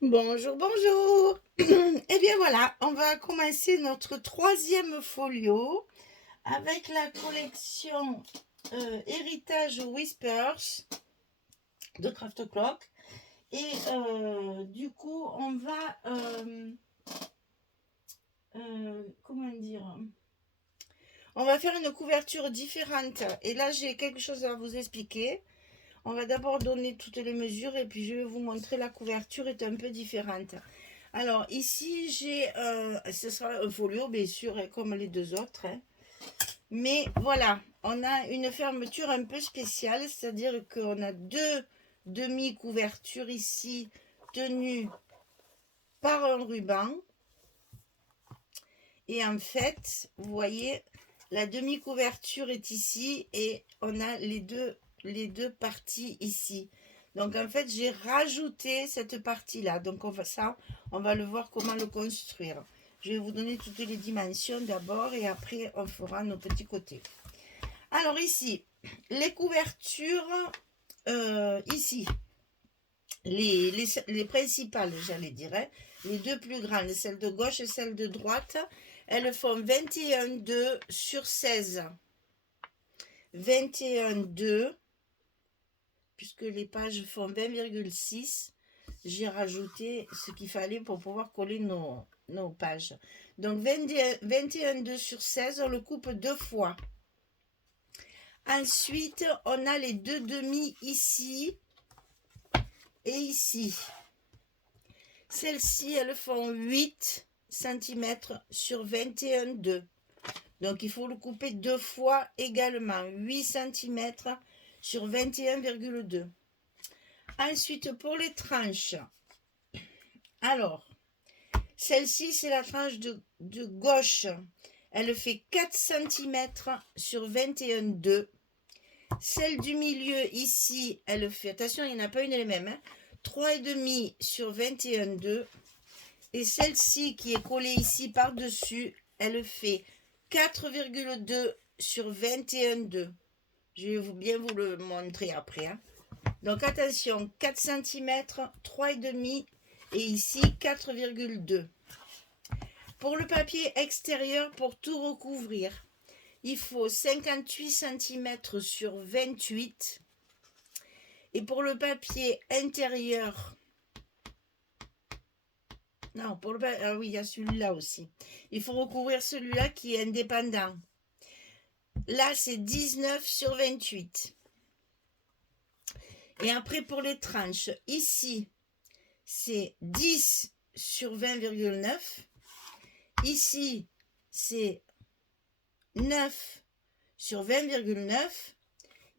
Bonjour, bonjour. Eh bien voilà, on va commencer notre troisième folio avec la collection Héritage Whispers de Craft Clock. Et du coup, on va, comment dire, on va faire une couverture différente. Et là, j'ai quelque chose à vous expliquer. On va d'abord donner toutes les mesures et puis je vais vous montrer la couverture est un peu différente. Alors ici j'ai, ce sera un folio bien sûr comme les deux autres, hein. Mais voilà, on a une fermeture un peu spéciale, c'est-à-dire qu'on a deux demi-couvertures ici tenues par un ruban. Et en fait, vous voyez, la demi-couverture est ici et on a les deux parties ici. Donc en fait, j'ai rajouté cette partie-là. Donc on va le voir comment le construire. Je vais vous donner toutes les dimensions d'abord et après on fera nos petits côtés. Alors ici, les couvertures, ici, les principales, j'allais dire, hein, les deux plus grandes, celle de gauche et celle de droite, elles font 21,2 sur 16. 21,2, puisque les pages font 20,6. J'ai rajouté ce qu'il fallait pour pouvoir coller nos pages. Donc 21,2 sur 16, on le coupe deux fois. Ensuite, on a les deux demi ici et ici. Celles-ci, elles font 8 cm sur 21,2. Donc, il faut le couper deux fois également. 8 cm sur 21,2. Ensuite, pour les tranches. Alors, celle-ci, c'est la tranche de gauche. Elle fait 4 cm sur 21,2. Celle du milieu, ici, elle fait, attention, il n'y en a pas une et les mêmes, hein, 3,5 sur 21,2. Et celle-ci qui est collée ici par-dessus, elle fait 4,2 sur 21,2. Je vais bien vous le montrer après, hein. Donc attention, 4 cm, 3,5 et ici 4,2. Pour le papier extérieur, pour tout recouvrir, il faut 58 cm sur 28. Et pour le papier intérieur, non, pour le ah oui, il y a celui-là aussi. Il faut recouvrir celui-là qui est indépendant. Là, c'est 19 sur 28. Et après, pour les tranches, ici, c'est 10 sur 20,9. Ici, c'est 9 sur 20,9.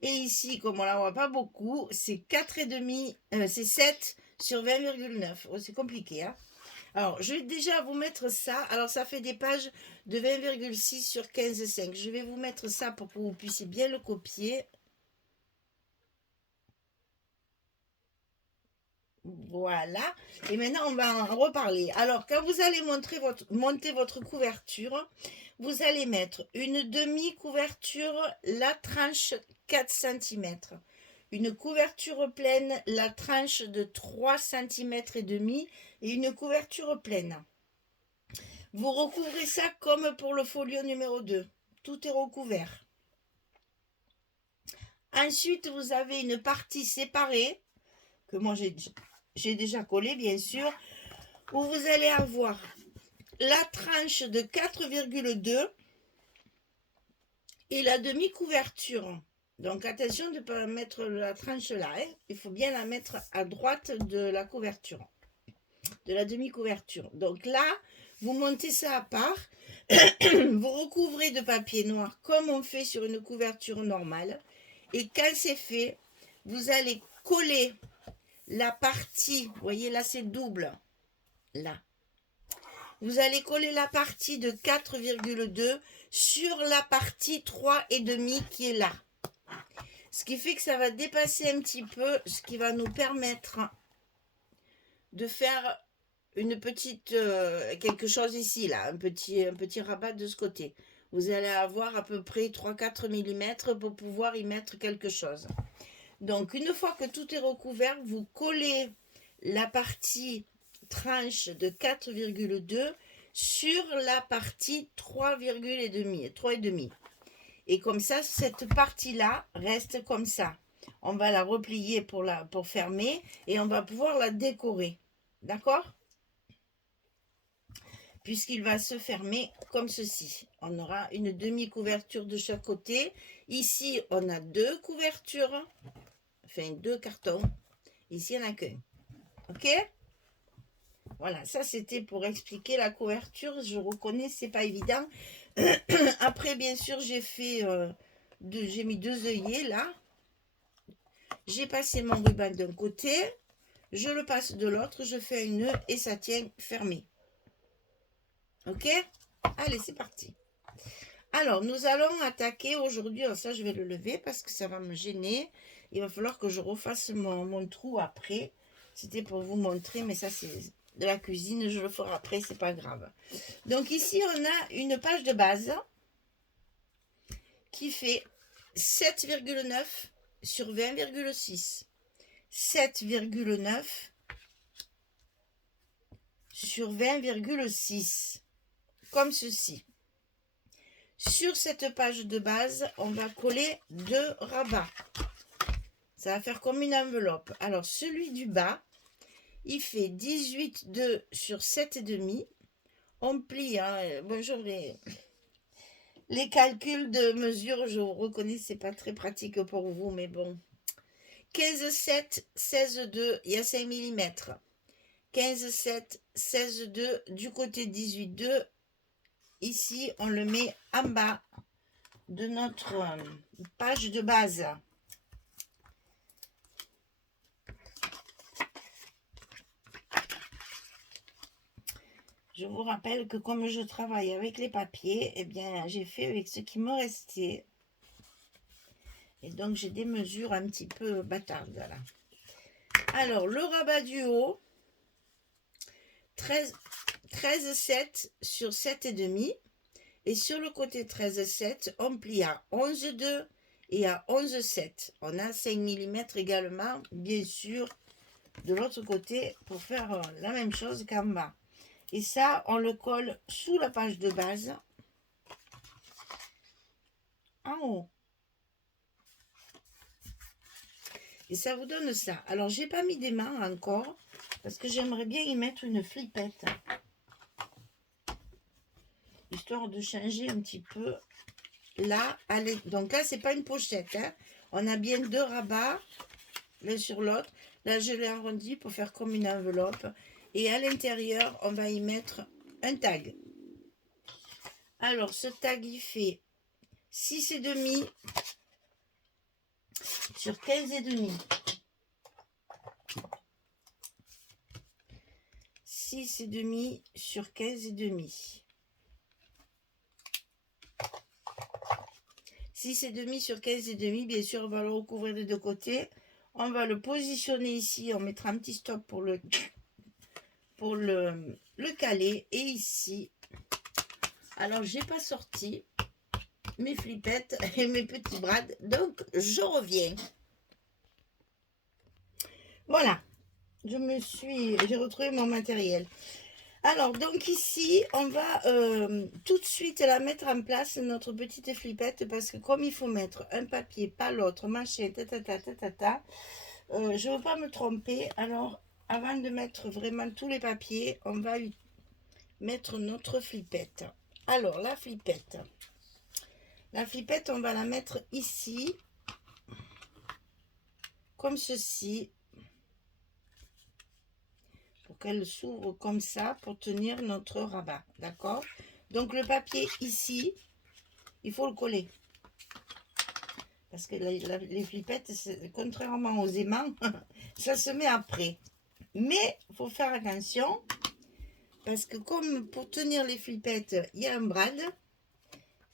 Et ici, comme on ne la voit pas beaucoup, c'est 4,5, c'est 7 sur 20,9. Oh, c'est compliqué, hein. Alors, je vais déjà vous mettre ça. Alors, ça fait des pages de 20,6 sur 15,5. Je vais vous mettre ça pour que vous puissiez bien le copier. Voilà. Et maintenant, on va en reparler. Alors, quand vous allez monter votre couverture, vous allez mettre une demi-couverture, la tranche 4 cm. Une couverture pleine, la tranche de 3 cm et demi et une couverture pleine. Vous recouvrez ça comme pour le folio numéro 2. Tout est recouvert. Ensuite, vous avez une partie séparée, que moi j'ai déjà collée bien sûr, où vous allez avoir la tranche de 4,2 et la demi-couverture. Donc attention de ne pas mettre la tranche là, hein. Il faut bien la mettre à droite de la couverture, de la demi-couverture. Donc là, vous montez ça à part, vous recouvrez de papier noir comme on fait sur une couverture normale. Et quand c'est fait, vous allez coller la partie, vous voyez là c'est double, là. Vous allez coller la partie de 4,2 sur la partie 3,5 qui est là. Ce qui fait que ça va dépasser un petit peu, ce qui va nous permettre de faire une petite quelque chose ici là, un petit rabat de ce côté. Vous allez avoir à peu près 3-4 mm pour pouvoir y mettre quelque chose. Donc une fois que tout est recouvert, vous collez la partie tranche de 4,2 sur la partie 3,5. Et comme ça, cette partie-là reste comme ça. On va la replier pour fermer et on va pouvoir la décorer. D'accord? Puisqu'il va se fermer comme ceci. On aura une demi-couverture de chaque côté. Ici, on a 2 couvertures. Enfin, 2 cartons. Ici, il n'y en a qu'un. OK? Voilà, ça c'était pour expliquer la couverture. Je reconnais, c'est pas évident. Après, bien sûr, j'ai mis 2 œillets là. J'ai passé mon ruban d'un côté. Je le passe de l'autre. Je fais un nœud et ça tient fermé. OK? Allez, c'est parti. Alors, nous allons attaquer aujourd'hui. Ça, je vais le lever parce que ça va me gêner. Il va falloir que je refasse mon trou après. C'était pour vous montrer, mais ça, c'est de la cuisine. Je le ferai après, c'est pas grave. Donc, ici, on a une page de base qui fait 7,9 sur 20,6. 7,9 sur 20,6. Comme ceci. Sur cette page de base, on va coller 2 rabats. Ça va faire comme une enveloppe. Alors, celui du bas, il fait 18,2 sur 7,5. On plie. Hein. Bonjour, les calculs de mesure, je vous reconnais, c'est pas très pratique pour vous, mais bon. 15,7, 16,2, il y a 5 mm. 15,7, 16,2, du côté 18,2. Ici, on le met en bas de notre page de base. Je vous rappelle que comme je travaille avec les papiers, eh bien, j'ai fait avec ce qui me restait. Et donc, j'ai des mesures un petit peu bâtardes, là. Alors, le rabat du haut, 13,7 sur 7,5. Et sur le côté 13,7, on plie à 11,2 et à 11,7. On a 5 mm également, bien sûr, de l'autre côté pour faire la même chose qu'en bas. Et ça, on le colle sous la page de base, en haut. Et ça vous donne ça. Alors, j'ai pas mis des mains encore, parce que j'aimerais bien y mettre une flippette. Histoire de changer un petit peu. Là, allez, donc là, c'est pas une pochette. Hein. On a bien 2 rabats, l'un sur l'autre. Là, je l'ai arrondi pour faire comme une enveloppe. Et à l'intérieur, on va y mettre un tag. Alors, ce tag, il fait 6,5 sur 15,5. 6,5 sur 15,5. 6,5 sur 15,5. Bien sûr, on va le recouvrir des 2 côtés. On va le positionner ici. On mettra un petit stop pour le caler. Et ici, alors j'ai pas sorti mes flippettes et mes petits brades, donc je reviens. Voilà, j'ai retrouvé mon matériel. Alors donc ici on va tout de suite la mettre en place, notre petite flippette, parce que comme il faut mettre un papier pas l'autre, machin, je veux pas me tromper. Alors avant de mettre vraiment tous les papiers, on va mettre notre flippette. Alors la flippette, on va la mettre ici, comme ceci, pour qu'elle s'ouvre comme ça, pour tenir notre rabat, d'accord? Donc le papier ici, il faut le coller. Parce que les flippettes, contrairement aux aimants, ça se met après. Mais il faut faire attention, parce que comme pour tenir les flippettes, il y a un brad,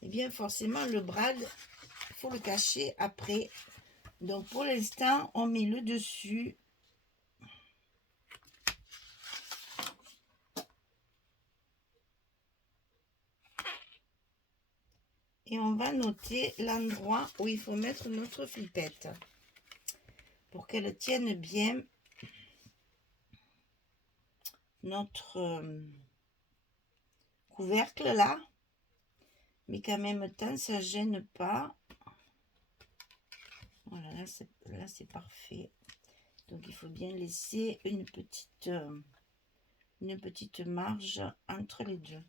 et bien forcément le brad, il faut le cacher après. Donc pour l'instant, on met le dessus. Et on va noter l'endroit où il faut mettre notre flippette pour qu'elle tienne bien notre couvercle là, mais qu'en même temps ça gêne pas. Voilà, là c'est parfait. Donc il faut bien laisser une petite marge entre les deux.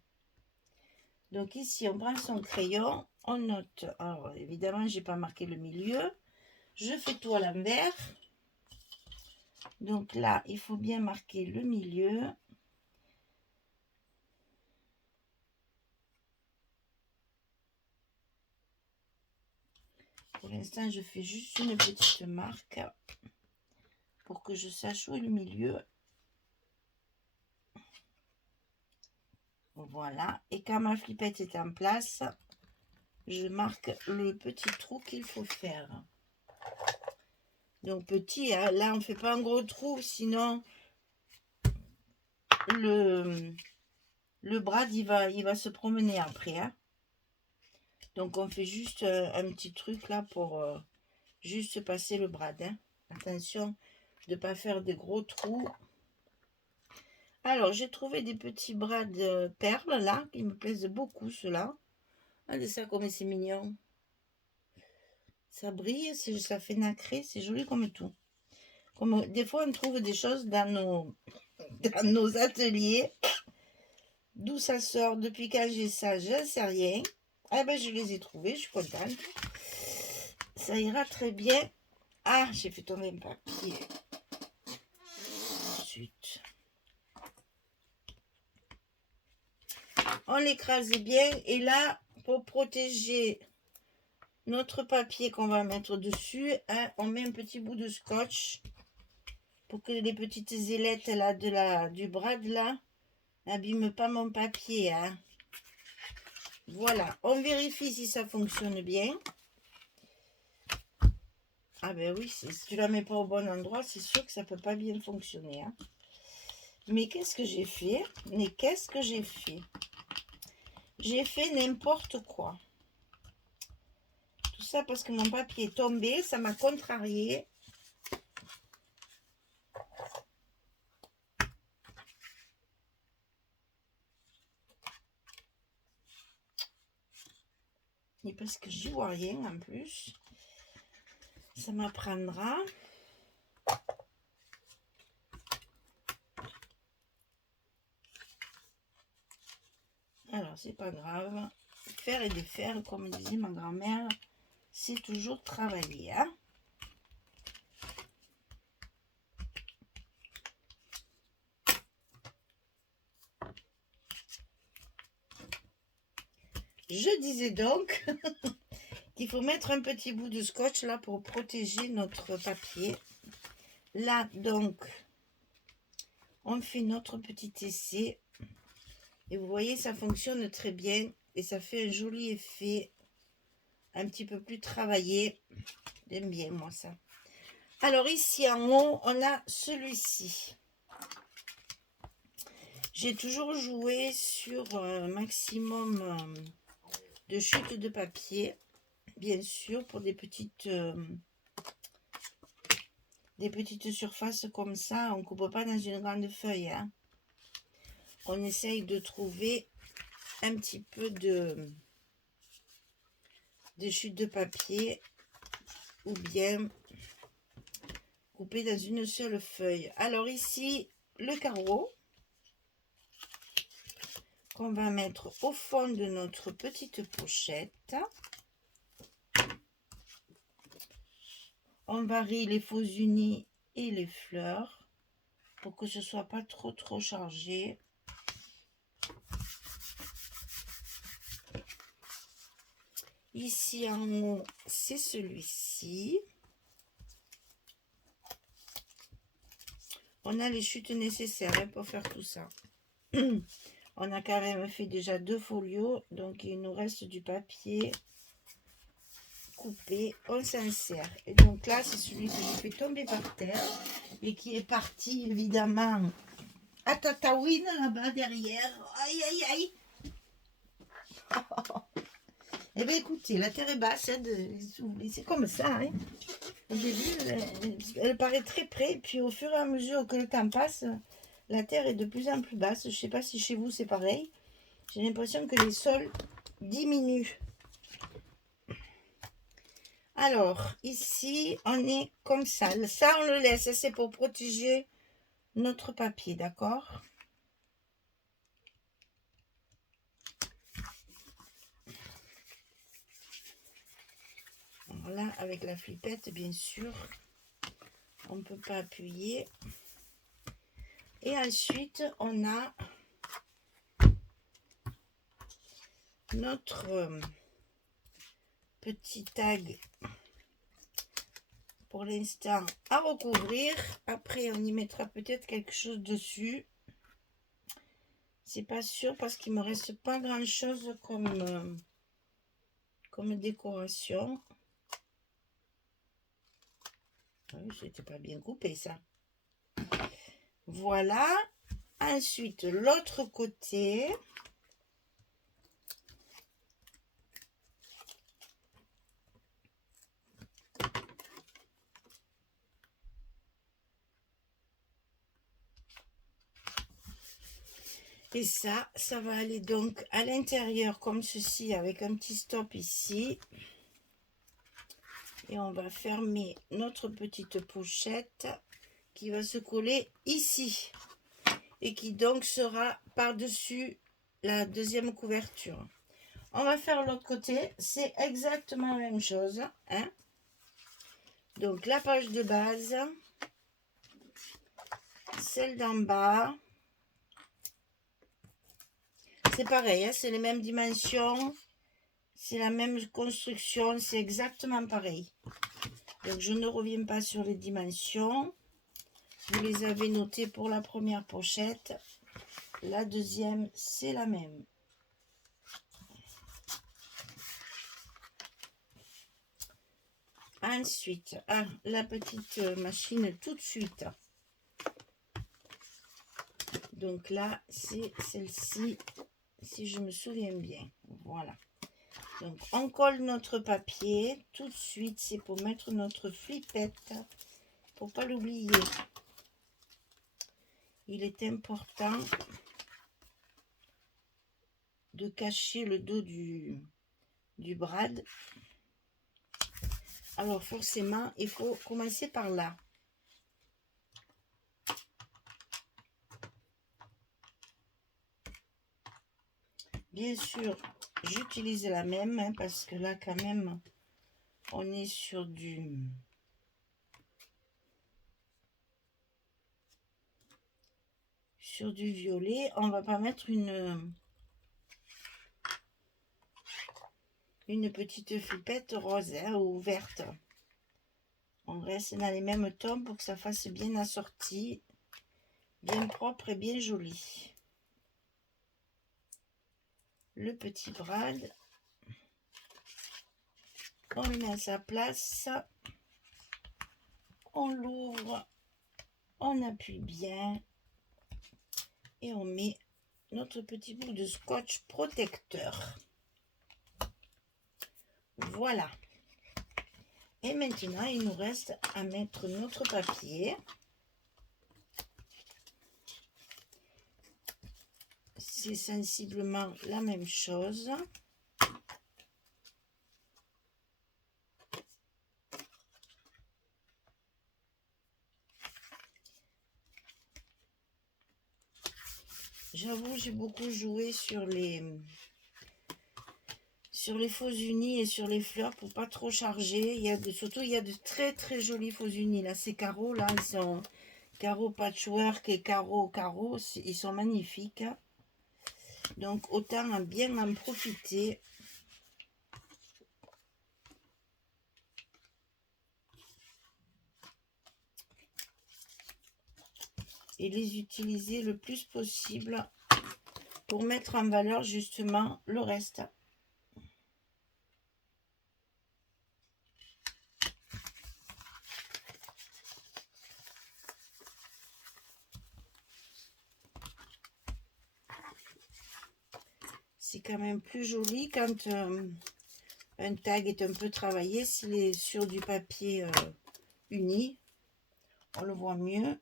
Donc ici on prend son crayon, on note. Alors évidemment j'ai pas marqué le milieu, je fais tout à l'envers. Donc là il faut bien marquer le milieu. Pour l'instant je fais juste une petite marque pour que je sache où est le milieu. Voilà, et quand ma flippette est en place, je marque le petit trou qu'il faut faire. Donc petit, hein, là on ne fait pas un gros trou, sinon le brad il va se promener après. Hein. Donc on fait juste un petit truc là pour juste passer le brad. Hein. Attention de ne pas faire des gros trous. Alors j'ai trouvé des petits brads perles là, qui me plaisent beaucoup ceux-là. Regardez ça comme c'est mignon. Ça brille, ça fait nacré, c'est joli comme tout. Comme, des fois, on trouve des choses dans nos ateliers. D'où ça sort, depuis quand j'ai ça, je ne sais rien. Ah ben, je les ai trouvés, je suis contente. Ça ira très bien. Ah, j'ai fait tomber un papier. Ensuite, on l'écrase bien. Et là, pour protéger notre papier qu'on va mettre dessus, hein, on met un petit bout de scotch pour que les petites ailettes là du brad là n'abîment pas mon papier. Hein. Voilà, on vérifie si ça fonctionne bien. Ah ben oui, si tu la mets pas au bon endroit, c'est sûr que ça peut pas bien fonctionner. Hein. Mais qu'est-ce que j'ai fait? J'ai fait n'importe quoi. Tout ça parce que mon papier est tombé, ça m'a contrarié. Et parce que j'y vois rien en plus. Ça m'apprendra. Alors, c'est pas grave. Faire et défaire, comme disait ma grand-mère, c'est toujours travailler. Hein. Je disais donc qu'il faut mettre un petit bout de scotch là pour protéger notre papier. Là, donc, on fait notre petit essai. Et vous voyez, ça fonctionne très bien. Et ça fait un joli effet. Un petit peu plus travaillé. J'aime bien, moi, ça. Alors, ici, en haut, on a celui-ci. J'ai toujours joué sur un maximum de chutes de papier. Bien sûr, pour des petites surfaces comme ça, on ne coupe pas dans une grande feuille. Hein. On essaye de trouver un petit peu de chutes de papier ou bien couper dans une seule feuille. Alors ici, le carreau qu'on va mettre au fond de notre petite pochette. On varie les faux unis et les fleurs pour que ce soit pas trop chargé. Ici en haut, c'est celui-ci. On a les chutes nécessaires pour faire tout ça. On a quand même fait déjà 2 folios, donc il nous reste du papier coupé. On s'insère. Et donc là, c'est celui que j'ai fait tomber par terre et qui est parti évidemment à Tataouine là-bas derrière. Aïe, aïe, aïe. Eh bien écoutez, la terre est basse, hein, c'est comme ça. Hein. Au début, elle paraît très près, puis au fur et à mesure que le temps passe, La terre est de plus en plus basse. Je ne sais pas si chez vous c'est pareil. J'ai l'impression que les sols diminuent. Alors, ici, on est comme ça. Ça, on le laisse. C'est pour protéger notre papier, d'accord? Voilà, avec la flippette, bien sûr. On ne peut pas appuyer. Et ensuite, on a notre petit tag pour l'instant à recouvrir. Après, on y mettra peut-être quelque chose dessus. C'est pas sûr parce qu'il me reste pas grand chose comme décoration. Oui, c'était pas bien coupé ça. Voilà. Ensuite, l'autre côté. Et ça va aller donc à l'intérieur comme ceci avec un petit stop ici. Et on va fermer notre petite pochette qui va se coller ici. Et qui donc sera par-dessus la deuxième couverture. On va faire l'autre côté. C'est exactement la même chose. Hein. Donc la page de base. Celle d'en bas. C'est pareil, hein, c'est les mêmes dimensions. C'est la même construction. C'est exactement pareil. Donc je ne reviens pas sur les dimensions. Vous les avez notées pour la première pochette. La deuxième, c'est la même. Ensuite, la petite machine tout de suite. Donc là, c'est celle-ci, si je me souviens bien. Voilà. Donc, on colle notre papier. Tout de suite, c'est pour mettre notre flippette. Pour pas l'oublier. Il est important de cacher le dos du brad. Alors, forcément, il faut commencer par là. Bien sûr, j'utilise la même, hein, parce que là, quand même, on est sur du violet. On va pas mettre une petite flippette rose, hein, ou verte. On reste dans les mêmes tons pour que ça fasse bien assorti, bien propre et bien joli. Le petit brad, on le met à sa place, on l'ouvre, on appuie bien et on met notre petit bout de scotch protecteur. Voilà. Et maintenant, il nous reste à mettre notre papier. C'est sensiblement la même chose. J'avoue, j'ai beaucoup joué sur les faux unis et sur les fleurs pour pas trop charger. Surtout, il y a de très très jolis faux unis. Là, ces carreaux, là, ils sont carreaux patchwork et carreaux, ils sont magnifiques. Donc, autant bien en profiter. Et les utiliser le plus possible pour mettre en valeur justement le reste. C'est quand même plus joli quand un tag est un peu travaillé. S'il est sur du papier uni, on le voit mieux.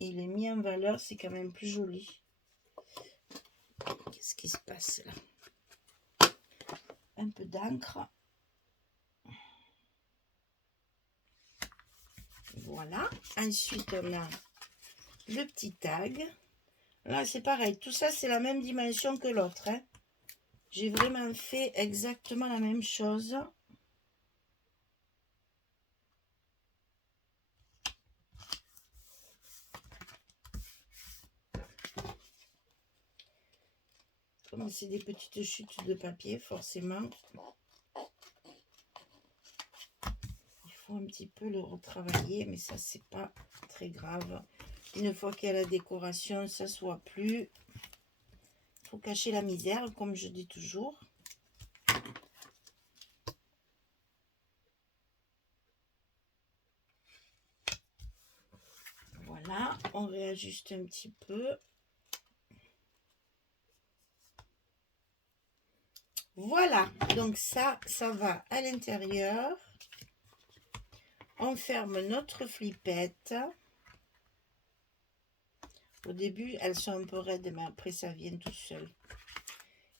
il est mis en valeur, c'est quand même plus joli. Qu'est-ce qui se passe là? Un peu d'encre. Voilà. Ensuite, on a le petit tag. Là, c'est pareil. Tout ça, c'est la même dimension que l'autre. Hein. J'ai vraiment fait exactement la même chose. Comme c'est des petites chutes de papier, forcément, il faut un petit peu le retravailler, mais ça, c'est pas très grave. Une fois qu'il y a la décoration, ça soit plus. Il faut cacher la misère, comme je dis toujours. Voilà, on réajuste un petit peu. Voilà, donc ça va à l'intérieur. On ferme notre flippette. Au début, elles sont un peu raides, mais après, ça vient tout seul.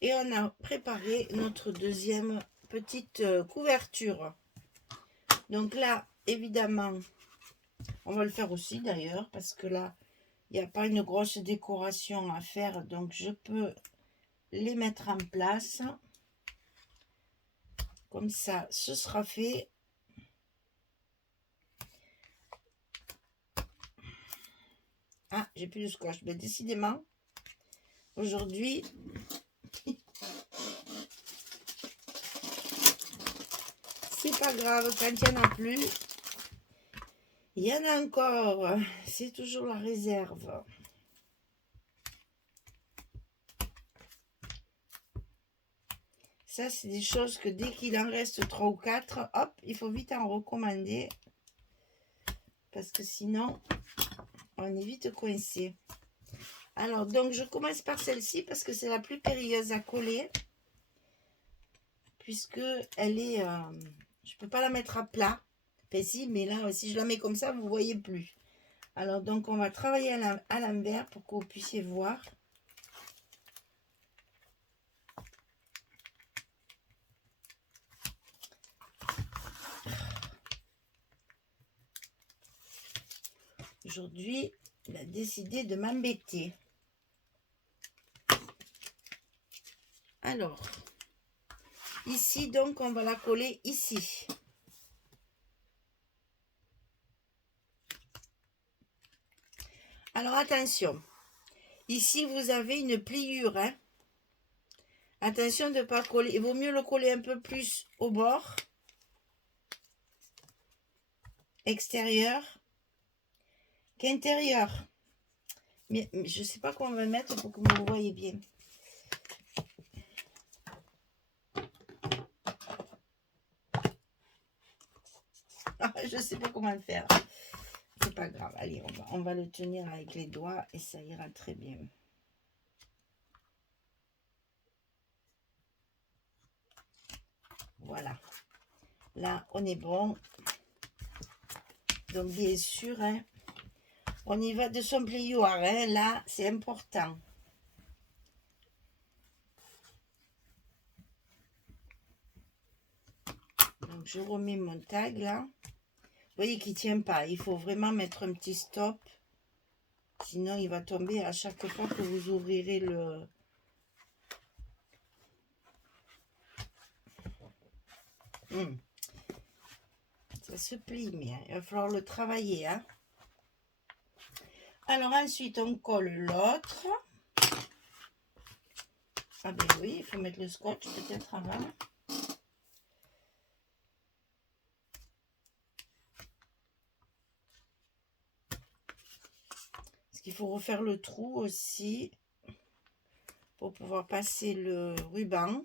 Et on a préparé notre deuxième petite couverture. Donc là, évidemment, on va le faire aussi d'ailleurs, parce que là, il n'y a pas une grosse décoration à faire. Donc, je peux les mettre en place. Comme ça, ce sera fait. Ah, j'ai plus de scotch. Mais décidément, aujourd'hui, c'est pas grave quand il n'y en a plus. Il y en a encore. C'est toujours la réserve. Ça, c'est des choses que dès qu'il en reste 3 ou 4, hop, il faut vite en recommander. Parce que sinon, on est vite coincé. Alors, donc, je commence par celle-ci parce que c'est la plus périlleuse à coller. Puisque elle est... je peux pas la mettre à plat. Enfin, si, mais là, si je la mets comme ça, vous voyez plus. Alors, donc, on va travailler à l'envers pour que vous puissiez voir. Aujourd'hui, il a décidé de m'embêter. Alors, ici, donc, on va la coller ici. Alors, attention. Ici, vous avez une pliure. Hein. Attention de ne pas coller. Il vaut mieux le coller un peu plus au bord. Extérieur. Qu'intérieur. Mais je ne sais pas comment on va le mettre pour que vous voyez bien. Je ne sais pas comment le faire. C'est pas grave. Allez, on va le tenir avec les doigts et ça ira très bien. Voilà. Là, on est bon. Donc, bien sûr, hein, on y va de son plioir. Hein, là, c'est important. Donc, je remets mon tag là. Vous voyez qu'il ne tient pas. Il faut vraiment mettre un petit stop. Sinon, il va tomber à chaque fois que vous ouvrirez le... Ça se plie, mais il va falloir le travailler. Hein. Alors, ensuite, on colle l'autre. Ah ben oui, il faut mettre le scotch peut-être avant. Parce qu'il faut refaire le trou aussi pour pouvoir passer le ruban.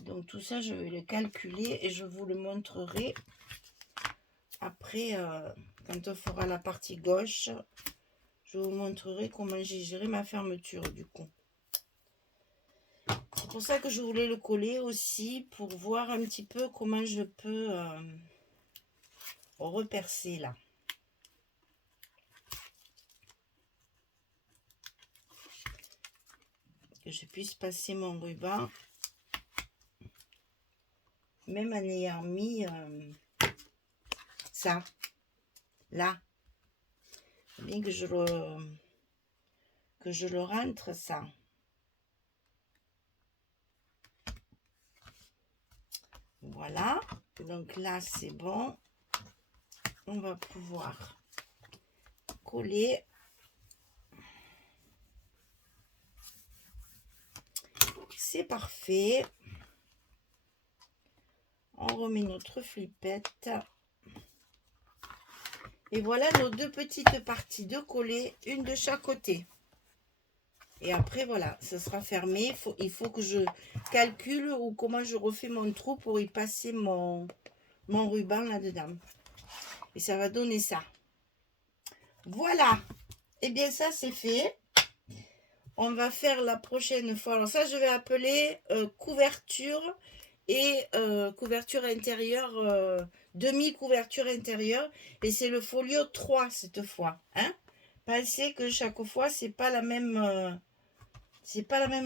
Donc tout ça, je vais le calculer et je vous le montrerai après, quand on fera la partie gauche. Je vous montrerai comment j'ai géré ma fermeture du coup. C'est pour ça que je voulais le coller aussi, pour voir un petit peu comment je peux repercer là. Que je puisse passer mon ruban. Même en ayant mis ça, là. Bien que je le rentre ça. Voilà, donc là c'est bon. On va pouvoir coller. C'est parfait. On remet notre flippette. Et voilà nos deux petites parties de coller, une de chaque côté. Et après, voilà, ça sera fermé. Il faut que je calcule ou comment je refais mon trou pour y passer mon ruban là-dedans. Et ça va donner ça. Voilà. Et bien ça, c'est fait. On va faire la prochaine fois. Alors ça, je vais appeler couverture et couverture intérieure, demi-couverture intérieure. Et c'est le folio 3 cette fois. Hein? Pensez que chaque fois, c'est pas la même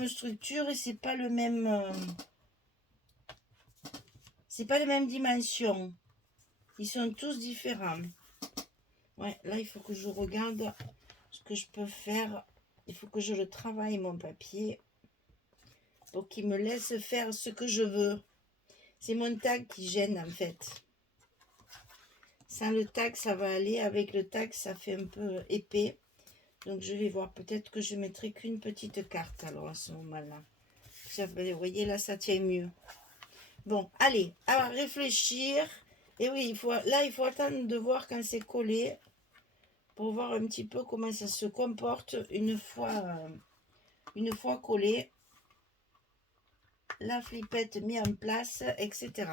structure et c'est pas le même c'est pas les mêmes dimensions. Ils sont tous différents. Ouais, là il faut que je regarde ce que je peux faire. Il faut que je le travaille mon papier pour qu'il me laisse faire ce que je veux. C'est mon tag qui gêne en fait. Sans le tag ça va aller, avec le tag ça fait un peu épais. Donc je vais voir, peut-être que je mettrai qu'une petite carte alors à ce moment-là. Vous voyez là ça tient mieux. Bon, allez, à réfléchir. Et oui, il faut attendre de voir quand c'est collé pour voir un petit peu comment ça se comporte une fois collé. La flippette mise en place, etc.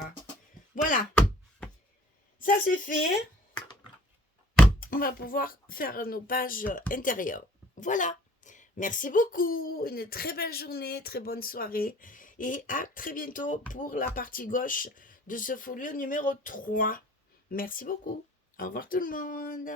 Voilà, ça c'est fait. On va pouvoir faire nos pages intérieures. Voilà. Merci beaucoup. Une très belle journée, très bonne soirée. Et à très bientôt pour la partie gauche de ce folio numéro 3. Merci beaucoup. Au revoir tout le monde.